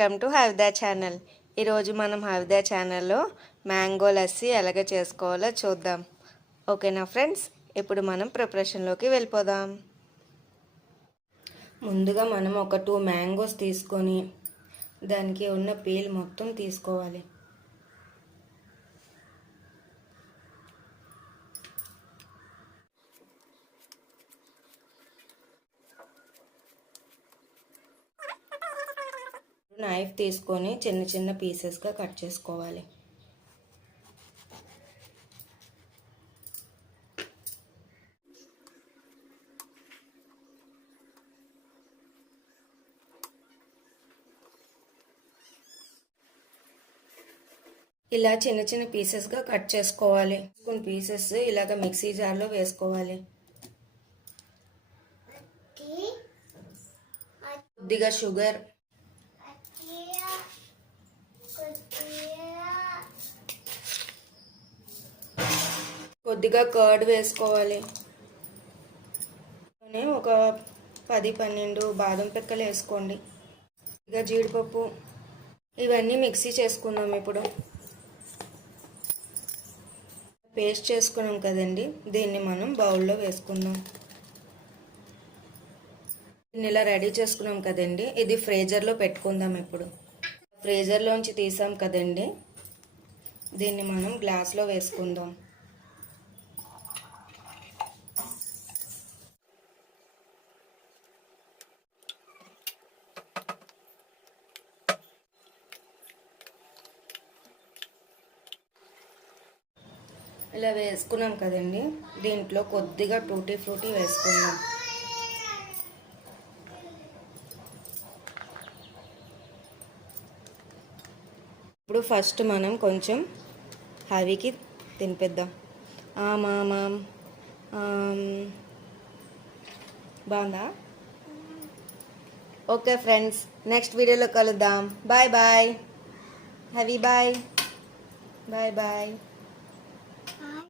Welcome to హవిదా channel. ఈరోజు మనం హవిదా ఛానల్లో మ్యాంగో లస్సీ ఎలాగ చేసుకోవాలో చూద్దాం. ఓకేనా ఫ్రెండ్స్, ఇప్పుడు మనం ప్రిపరేషన్లోకి వెళ్ళిపోదాం. ముందుగా మనం ఒక 2 మ్యాంగోస్ తీసుకొని దానికి ఉన్న పీల్ మొత్తం తీసుకోవాలి. నైఫ్ తీసుకొని చిన్న చిన్న పీసెస్గా కట్ చేసుకోవాలి. ఇలా చిన్న చిన్న పీసెస్గా కట్ చేసుకోవాలి. కొన్ని పీసెస్ ఇలాగ మిక్సీ జార్లో వేసుకోవాలి. కొద్దిగా షుగర్, కొద్దిగా కర్డ్ వేసుకోవాలి. ఒక 10-12 బాదం పిక్కలు వేసుకోండి. ఇక జీడిపప్పు, ఇవన్నీ మిక్సీ చేసుకుందాం. ఇప్పుడు పేస్ట్ చేసుకున్నాం కదండి, దీన్ని మనం బౌల్లో వేసుకుందాం. దీన్ని ఇలా రెడీ చేసుకున్నాం కదండి, ఇది ఫ్రీజర్లో పెట్టుకుందాం. ఇప్పుడు ఫ్రీజర్లోంచి తీసాం కదండి, దీన్ని మనం గ్లాస్లో వేసుకుందాం. ఇలా వేసుకున్నాం కదండి, దీంట్లో కొద్దిగా టూటీ ఫ్రూటీ వేసుకుందాం. ఇప్పుడు ఫస్ట్ మనం కొంచెం హవీకి తినిపిద్దాం. బాగుందా? ఓకే ఫ్రెండ్స్, నెక్స్ట్ వీడియోలో కలుద్దాం. Bye bye హవీ, bye bye bye.